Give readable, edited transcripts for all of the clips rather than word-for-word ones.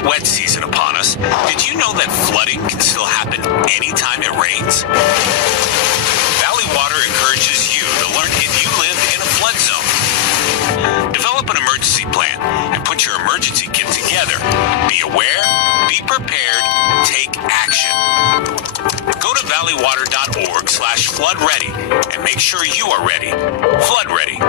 the wet season upon us, did you know that flooding can still happen anytime it rains? Valley Water encourages you to learn if you live in a flood zone. Develop an emergency plan and put your emergency kit together. Be aware, be prepared, take action. Go to valleywater.org/flood-ready and make sure you are ready. Flood ready.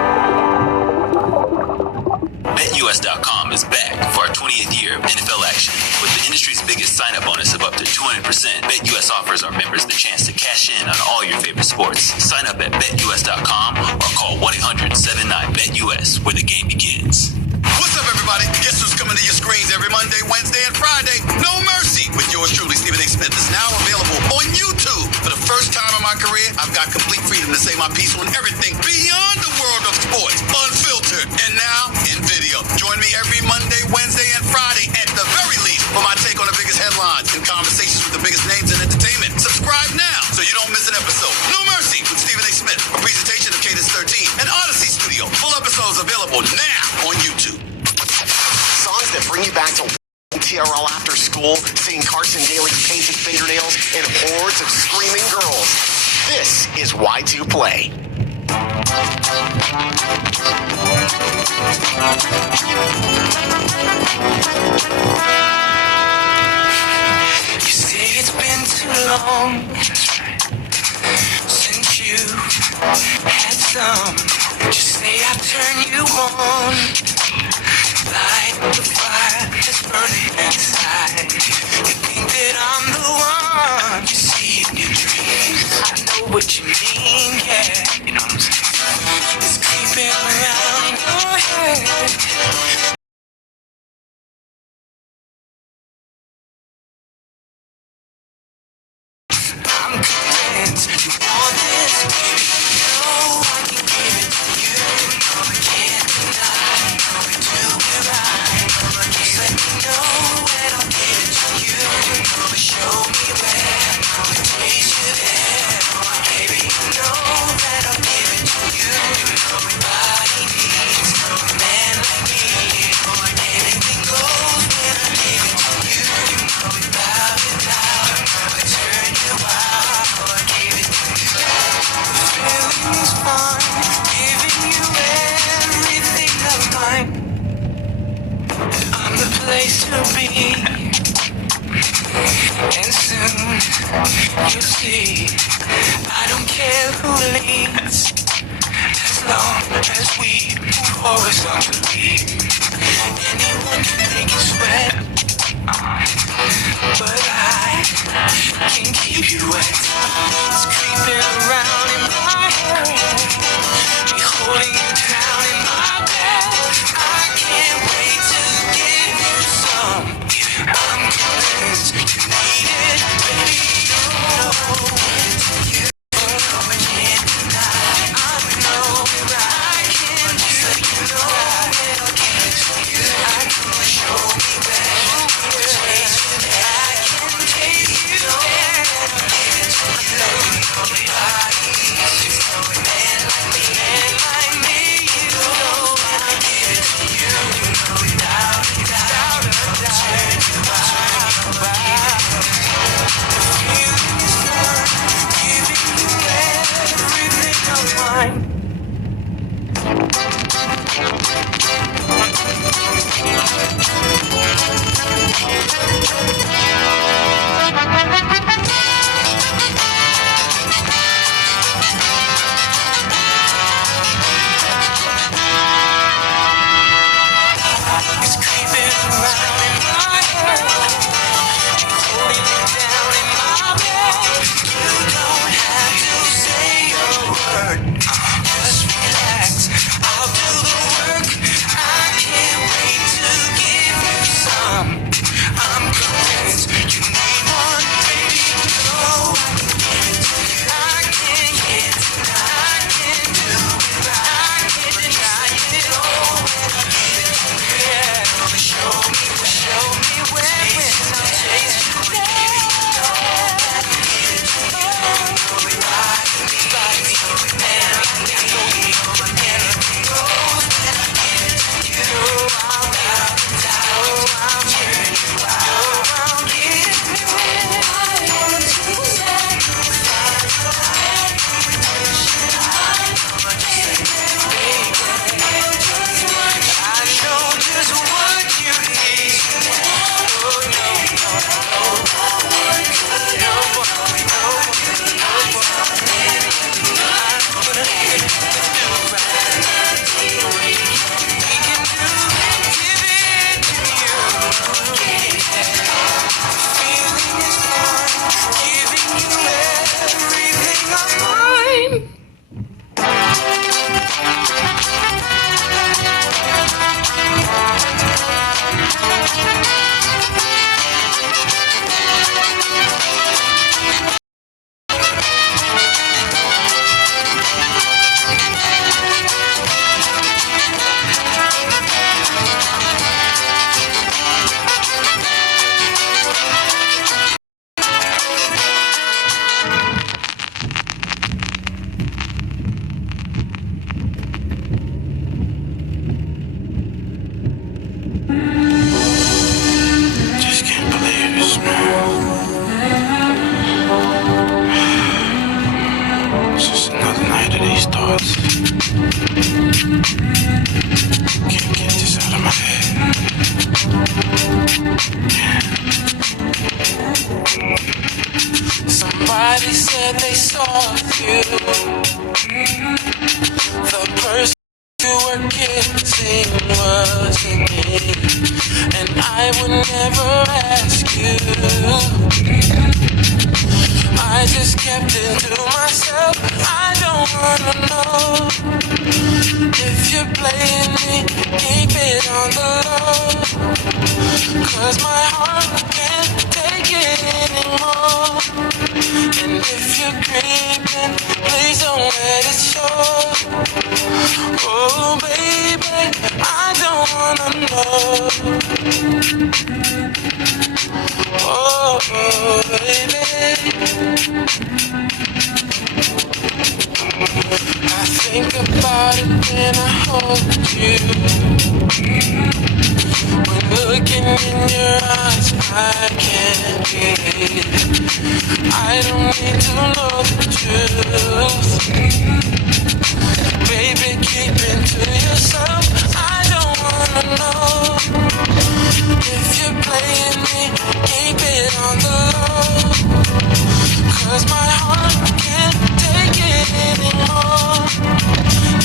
BetUS.com is back for our 20th year of NFL action. With the industry's biggest sign-up bonus of up to 200%, BetUS offers our members the chance to cash in on all your favorite sports. Sign up at BetUS.com or call 1-800-79-BET-US where the game begins. What's up, everybody? Guess who's coming to your screens every Monday, Wednesday, and Friday? No Mercy with yours truly, Stephen A. Smith, is now available on YouTube. For the first time in my career, I've got complete freedom to say my piece on everything beyond the world of sports, unfiltered, and now in video. Join me every Monday, Wednesday, and Friday at the very least for my take on the biggest headlines and conversations with the biggest names in entertainment. Subscribe now so you don't miss an episode. No Mercy with Stephen A. Smith, a presentation of Cadence 13 and Odyssey Studio. Full episodes available now on YouTube. Songs that bring you back to TRL after school, seeing Carson Daly's painted fingernails, and hordes of screaming girls. This is Y2Play. You say it's been too long since you had some. Just say I turn you on. Light the fire that's burning inside. You think that I'm the one you see in your dreams. I know what you mean, yeah. You know what I'm saying? It's creeping around in your head. I'm convinced you want this, baby. No, I can give it to you. No, I can't deny. No, we do it right. Just let me know and I'll give it to you. Show me where, I'll taste you there. Baby, you know that I'll give it to you. Everybody needs a man like me. Anything goes when I give it to you. Without a doubt, I turn you out. I give it to you. The feeling is fun, giving you everything of mine. I'm the place to be. And soon you'll see, I don't care who leads, as long as we move horizontally. Anyone can make you sweat, but I can keep you wet. It's creeping around in my head, be holding you down in my bed. I can't wait to give you some. I'm convinced you need it, baby. No, you know I can't deny. I know where I can do. You know that I'll give it to you. I can show me where. I can take you there. I'll give it to you. hours. Can't get this out of my head. Somebody said they saw you. The person you were kissing wasn't me, and I would never ask you. I just kept it to myself. I don't wanna know if you're playing me. Keep it on the low, 'cause my heart can't take it anymore. And if you're creeping, please don't let it show. Oh baby, I don't wanna know. Oh baby, I think about it when I hold you. When looking in your eyes, I can't breathe. I don't need to know the truth. Baby, keep it to yourself. I don't wanna know if you're playing me. Keep it on the low, 'cause my heart can't take it anymore.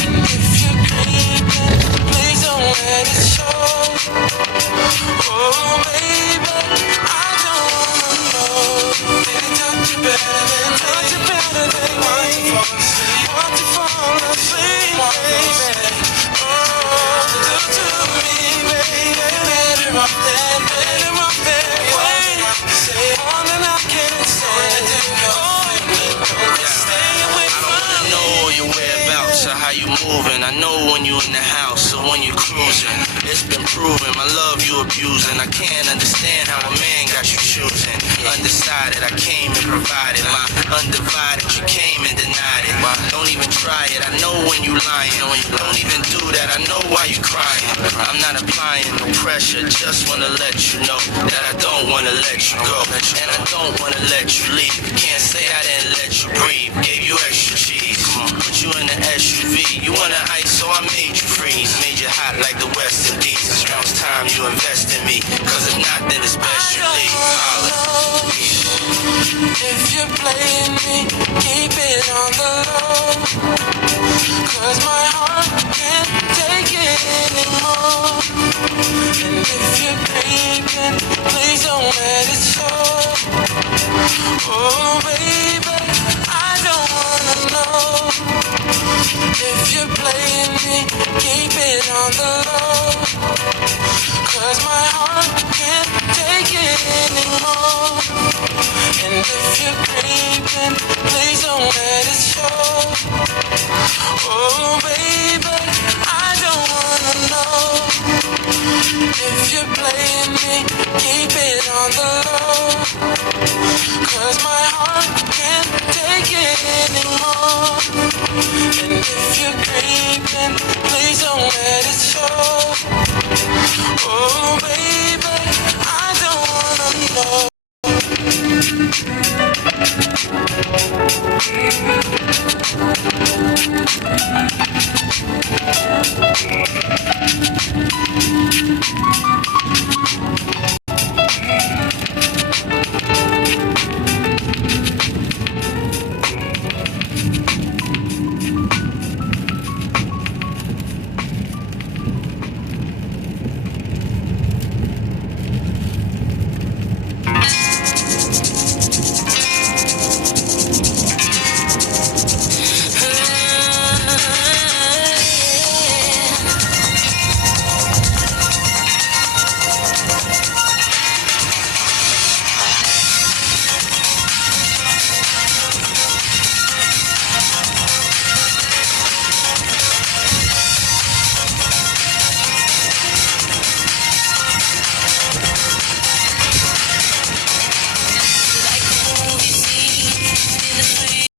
And if you're creeping, please don't let it show. Oh baby, I don't wanna know. Baby, touch you better than want to fall asleep, want to fall asleep, baby. Oh, do to me, baby. Better off that way. Say all that I can say. Oh, stay away from me. I know your whereabouts or how you moving. I know when you in the house or when you cruising. It's been proven my love you abusing. I can't understand how a man got you choosing. Undecided, I came and provided my undivided. You came and denied it. Don't even try it. I know when you lying. Don't even do that. I know why you crying. I'm not applying no pressure. Just wanna let you know that I don't wanna let you go, and I don't wanna let you leave. Can't say I didn't let you breathe. Gave you extra cheese. Put you in the SUV. You wanna ice, so I made you freeze. Made you hot like the West Indies. Now it's time you invest in me. 'Cause if not, then it's best you leave. If you're playing me, keep it on the low, 'cause my heart can't take it anymore. And if you're creeping, please don't let it show. Oh baby, I don't wanna know if you're playing me. Keep it on the low, 'cause my heart can't take it anymore. And if you're creeping, please don't let it show. Oh baby, I don't wanna know if you're playing me. Keep it on the low, 'cause my heart can't take it anymore. And if you're creeping, please don't let it show. Oh baby, I don't wanna know.